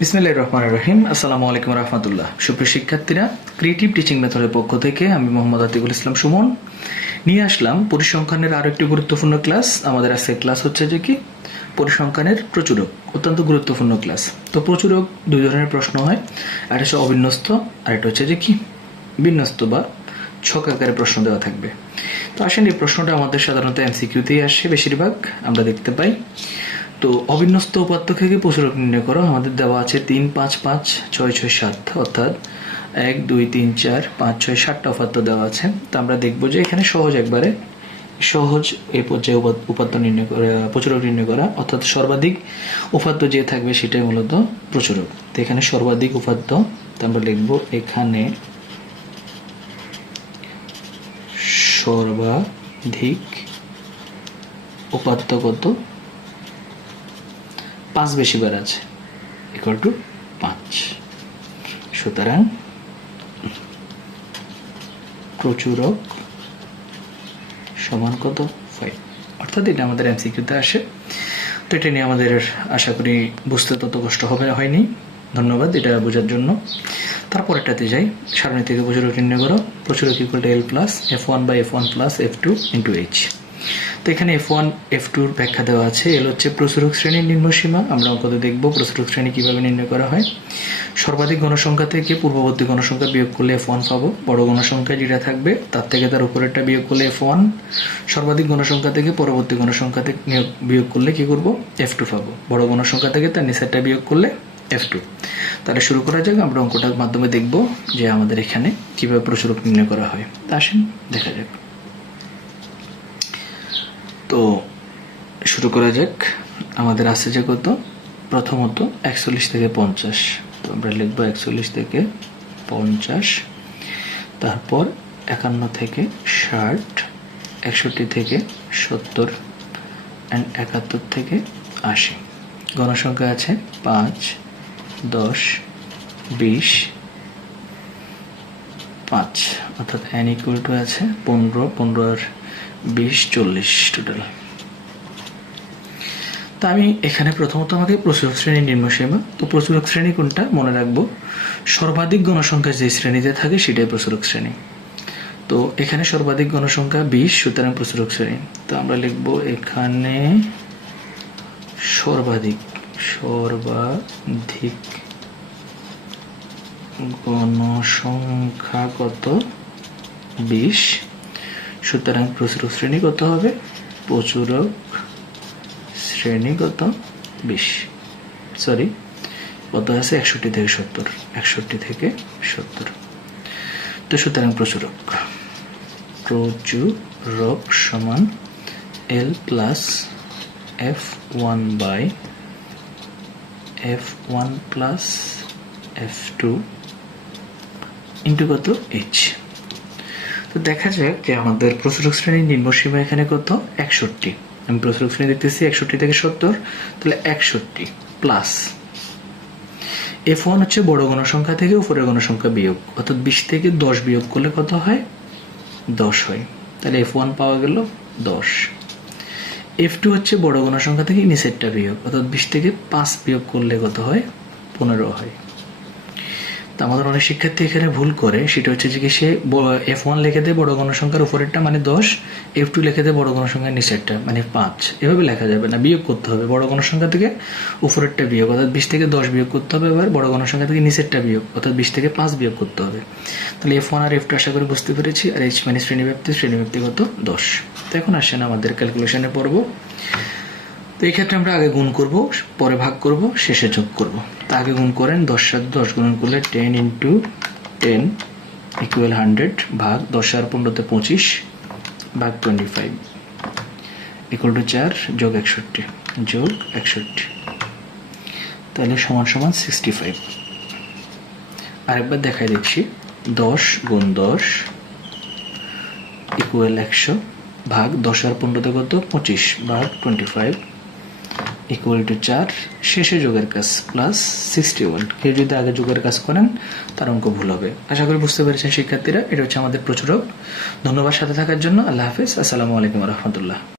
বিসমিল্লাহির রহমানির রহিম। আসসালামু আলাইকুম রহমতুল্লাহ। সুপ্রিয় শিক্ষার্থীরা, ক্রিয়েটিভ টিচিং মেথডের পক্ষ থেকে আমি মোহাম্মদ আতিকুল ইসলাম সুমন নিয়ে আসলাম পরিসংখ্যানের আরো একটি গুরুত্বপূর্ণ ক্লাস। আমাদের আজকের ক্লাস হচ্ছে যে কি পরিসংখ্যানের প্রচুরক, অত্যন্ত গুরুত্বপূর্ণ ক্লাস। তো প্রচুরক দুই ধরনের প্রশ্ন হয়, একটা হচ্ছে অবিন্যস্ত আর একটা হচ্ছে যে কি বিন্যস্ত বা ছক আকারে প্রশ্ন দেওয়া থাকবে। তো আসেন, এই প্রশ্নটা আমাদের সাধারণত এমসিকিউতেই আসে, বেশিরভাগ আমরা দেখতে পাই। তো অবিন্যস্ত উপাত্ত থেকে প্রচুরক নির্ণয় করো। আমাদের দেওয়া আছে 3, 5, 5, 6, 6, 7, অর্থাৎ 1, 2, 3, 4, 5, 6, 7টা উপাত্ত দেওয়া আছে। তো আমরা দেখবো যে এখানে একবারে সহজ এই পর্যায়ে উপাত্ত নির্ণয় করা, প্রচুরক নির্ণয় করা, অর্থাৎ সর্বাধিক উপাত্ত যে থাকবে সেটাই মূলত প্রচুরক। তো এখানে সর্বাধিক উপাত্ত, তো আমরা লিখবো এখানে সর্বাধিক উপাত্ত কত? 5 বেশি বার আছে, ইকুয়াল টু 5। সুতরাং প্রচুরক সমান কত? 5। অর্থাৎ এটা আমাদের এমসিকিউতে আসে। তো এটা নিয়ে আমাদের আশা করি বুঝতে তত কষ্ট হয়নি। ধন্যবাদ এটা বোঝার জন্য। তারপরেরটাতে যাই। সারণী থেকে প্রচুরক নির্ণয় করো। প্রচুরক equal to L plus F1 by F1 plus F2 into H। তো এখানে F1 F2-র ব্যাখ্যা দেওয়া আছে। L হচ্ছে প্রচুরক শ্রেণীর নিম্নসীমা। আমরা অঙ্কতে দেখব প্রচুরক শ্রেণী কিভাবে নির্ণয় করা হয়। সর্বাধিক গণসংখ্যা থেকে পূর্ববর্তী গণসংখ্যা বিয়োগ করলে F1 পাবো। বড় গণসংখ্যা যেটা থাকবে তার থেকে তার উপরেরটা বিয়োগ করলে F1। সর্বাধিক গণসংখ্যা থেকে পরবর্তী গণসংখ্যা থেকে বিয়োগ করলে কি করব? F2 পাবো। বড় গণসংখ্যা থেকে তার নিচেরটা বিয়োগ করলে F2। তাহলে শুরু করা যাক। আমরা অঙ্কটার মাধ্যমে দেখব যে আমাদের এখানে কিভাবে প্রচুরক নির্ণয় করা হয়। আসেন দেখা যাক। তো শুরু করা যাক। আমাদের আছে যে কত? প্রথমত 41 থেকে 50। তো আমরা লিখবো 41 থেকে 50, তারপর 51 থেকে 60, 61 থেকে 70 অ্যান্ড 71 থেকে 80। গণসংখ্যা আছে 5, 10, 20, 5, অর্থাৎ n ইকুয়াল টু আছে 15, 15 আর 20, 40 টোটাল। তো আমি এখানে প্রথমত আমাকে প্রচুরক শ্রেণী নিম্নসীমা। তো প্রচুরক শ্রেণী কোনটা মনে রাখবো? সর্বাধিক গণসংখ্যা যে শ্রেণীতে থাকে সেটাই প্রচুরক শ্রেণী। তো এখানে সর্বাধিক গণসংখ্যা 20, সুতরাং প্রচুরক শ্রেণী। তো আমরা লিখবো এখানে সর্বাধিক গণসংখ্যা কত? 20। সুতরাং প্রচুরক শ্রেণী কত হবে? প্রচুরক শ্রেণী কত? 20। সরি, কত আছে? 61 থেকে 70। 61 থেকে 70। তো সুতরাং প্রচুরক সমান L plus F1 by F1 plus F2 into কত? H। তো দেখা যাক যে আমাদের প্রচুরক শ্রেণীর নিম্নসীমা এখানে কত? 61। আমি প্রচুরক শ্রেণী দেখতেছি 61 থেকে 70, তাহলে 61 প্লাস F1 হচ্ছে বড় গণসংখ্যা থেকে উপরের গণসংখ্যা বিয়োগ, অর্থাৎ 20 থেকে 10 বিয়োগ করলে কত হয়? 10 হয়। তাহলে F1 পাওয়া গেল 10। F2 হচ্ছে বড় গণসংখ্যা থেকে নিচেরটা বিয়োগ, অর্থাৎ 20 থেকে 5 বিয়োগ করলে কত হয়? 15 হয়। তো আমাদের অনেক শিক্ষার্থী এখানে ভুল করে, সেটা হচ্ছে যে সে F1 লিখে দেয় বড় গণসংখ্যার উপরেরটা মানে 10, F2 লিখে দেয় বড় গণসংখ্যার নিচেরটা মানে 5। এভাবে লেখা যাবে না, বিয়োগ করতে হবে। বড় গণসংখ্যা থেকে উপরেরটা বিয়োগ, অর্থাৎ 20 থেকে 10 বিয়োগ করতে হবে। এবার বড় গণসংখ্যা থেকে নিচেরটা বিয়োগ, অর্থাৎ 20 থেকে 5 বিয়োগ করতে হবে। তাহলে F1 আর F2 আশা করি বুঝতে পেরেছি। আর H মানে শ্রেণীব্যাপ্তি কত? 10। তো এখন আসেন আমাদের ক্যালকুলেশনে পড়ব। তো এই ক্ষেত্রে আমরা আগে গুণ করব, পরে ভাগ করব, শেষে যোগ করব। তো আগে গুণ করেন। 10 সাথে 10 গুণ করলে 10 ইন্টু 10 ইকুয়াল 100 ভাগ 10 আর 15-তে 25 ভাগ 25 ইকুয়াল টু 4 যোগ 61। তাহলে সমান সমান 65। আরেকবার দেখাই দিচ্ছি। 10 গুণ 10 ইকুয়াল 100 ভাগ 10 আর 15-তে কত? 25 ভাগ 25 ইকুয়াল টু 4, শেষে যোগের কাজ প্লাস 61। কেউ যদি আগে যোগের কাজ করেন তার অঙ্ক ভুল হবে। আশা করি বুঝতে পেরেছেন শিক্ষার্থীরা। এটা হচ্ছে আমাদের প্রচুরক। ধন্যবাদ সাথে থাকার জন্য। আল্লাহ হাফেজ। আসসালামু আলাইকুম রহমতুল্লাহ।